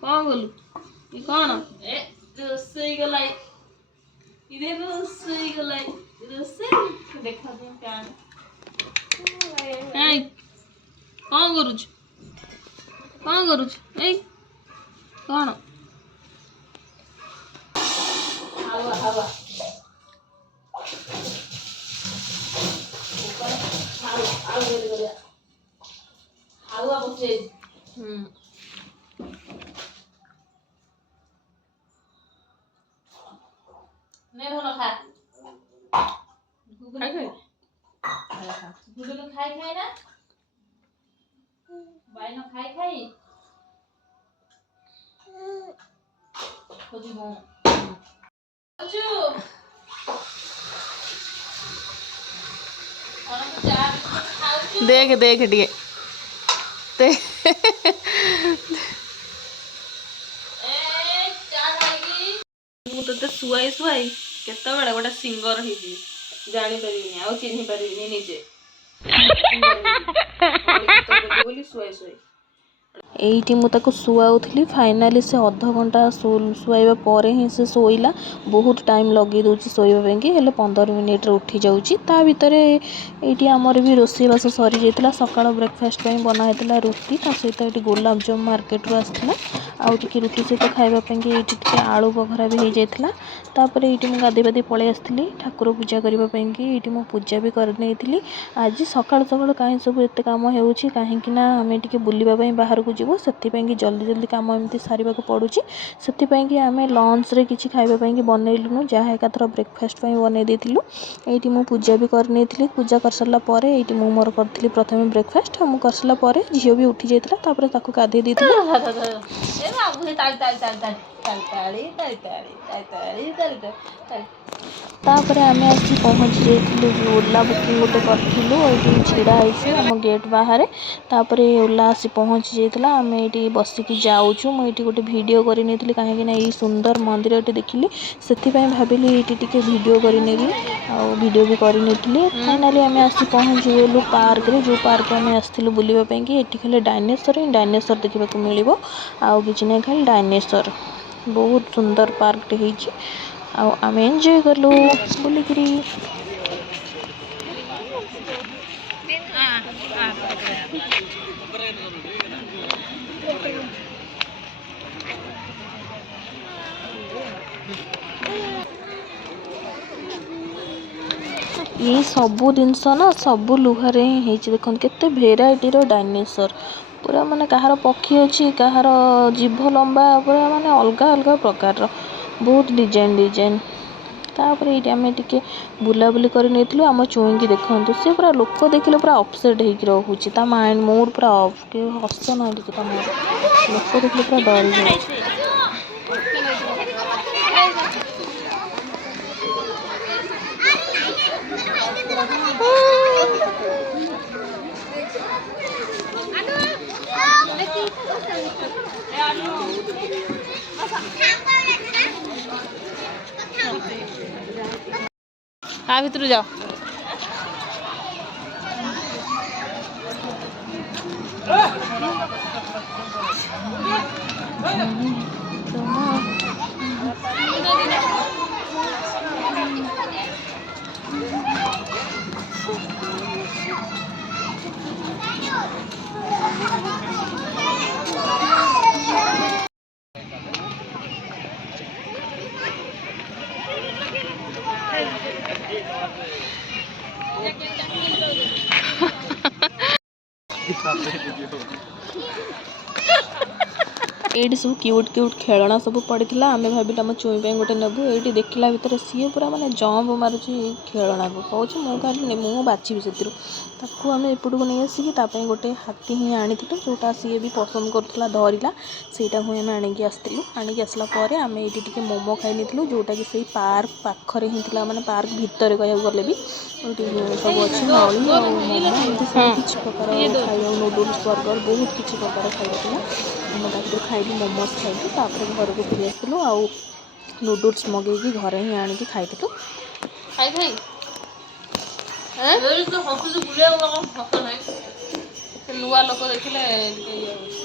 कौन बोलू ये कौन ए रोसई गलाई इधे रोसई गलाई रोसई देखा दे प्यान ए कौन करूछ ए कौन आवा आवा आवा बसे नहीं होना खा खाई गुडू खाई ना भाई ना खाई खोजी मो अजू देख देख टिके ते तो शुआई शुआई केत बड़े गोटे सिंगर हो जानी पारि आ चिन्ह पारि निजे शुआई शुआई एइटी मु ताको शुआउथली फाइनाली से अध घंटा शुआइबा परे ही से शोइला बहुत टाइम लगे दूची शोइबा ପାଇଁ कि हेले 15 मिनिट रे उठी जाउची ता भितरे एइटी हमर भी रोसई बास सरी जेतला सकाळ ब्रेकफास्ट ପାଇଁ बना हेतला रुटी ता सहित एटी गुलाब जाम मार्केट रो आस्तला आउ टिके रुटी सहित खाइबा ପାଇଁ कि एटी टिके आलू बघरा भी हे जेतला तापर एटी मु गादे बादे पळे आस्तली ठाकुर पूजा करबा ପାଇଁ कि एटी मु पूजा भी कर नेइतली आज सकाळ सकाळ काहे सब एते काम हेउची काहे कि ना हमें टिके बुलिबा ପାଇଁ बाहर को जीवो सेति ପାଇଁ कि जल्दी जल्दी काम एमती सारिबा को पडुची सेति ପାଇଁ कि हमें लंच रे किछि खाइबा ପାଇଁ कि बनेइलुनु जहा एकाथर ब्रेकफास्ट ପାଇଁ बने देथिलु एटी मु पूजा भी कर नेइतली पूजा कर सरला परे एटी मु मोर करथिली प्रथमे ब्रेकफास्ट मु कर सरला परे झियो भी उठी जाइतला तापर ताको गादे देथिलु ए बाबू हे ताल ताल ताल ताल ताल ताली ताल ताली ताल ताली ताल ताल तापर आमे आसी पहुंच जेथिलु ओला बुकिंग गोटे करथिलु एटी छिडा आइसी हम गेट बाहर तापर ओला आसी पहुंच जेतला आमे एटी बसी की जाउछु म एटी गोटे वीडियो करि नेथिलि काहे कि ना ई सुंदर मंदिर एटी देखिली सेति पय भाबिली एटी टिके वीडियो करि नेबी आ वीडियो भी करि नेथिलि फाइनली आमे आसी पहुंच गेलु पार्क रे जो पार्क आमे आस्थिलु बुलिबा पय कि एटी खाली डायनासोर देखिबा को मिलिबो आ किछि नै खाली डायनासोर बहुत सुंदर पार्क टे हेछि आ आमे एन्जॉय करलु बुलिकरी ये सबू जिनस ना सबू लुहारे ही देख केते भेराइटी रो डायनासोर पूरा माने कहार पक्षी अच्छी कहार जीभ लंबा पूरा माने अलग अलग प्रकार बहुत डिजाइन तापर ये आम टिके बुलाबुली कर नेथिलु आम चुईकी देखु सी पूरा लोक देखिले पूरा अपसेट होकर रोचे ता माइंड मूड पूरा ऑफ के हस ना लोक देखिले पूरा डरी जाए आ भीतर जाओ ये सब क्यूट क्यूट खेलना सब पड़ा आम भाविल आम चुई गोटे नेबू ये देखला भितर सी पूरा माने जंप मारुची खेलना को कहूँ मुझे मुझे बाछी ताकू आम एपट को नहीं आसिक गोटे हाथी ही आनी जोटा सी भी पसंद करूला धरला सेटा ही आम आणिकी आसला आम ये मोमो खाई नी जोटा कि सही पार्क पाखरे ही माने पार्क भितर कह गले भी सब अच्छी नली और मोमो एमती सब किसी प्रकार खाଇବା नूडल्स बर्गर बहुत किसी प्रकार खाଇବା आम खाइलु मोमोज खाइलु तापर घर को फिर आसलु आउ नूडल्स मगेगी घरे ही आनिकी खाइलु खाई खाई नुआ ନୂଆ ଲୋକ ଦେଖିଲେ ଟିକେ ଇଏ ହେଉଛି।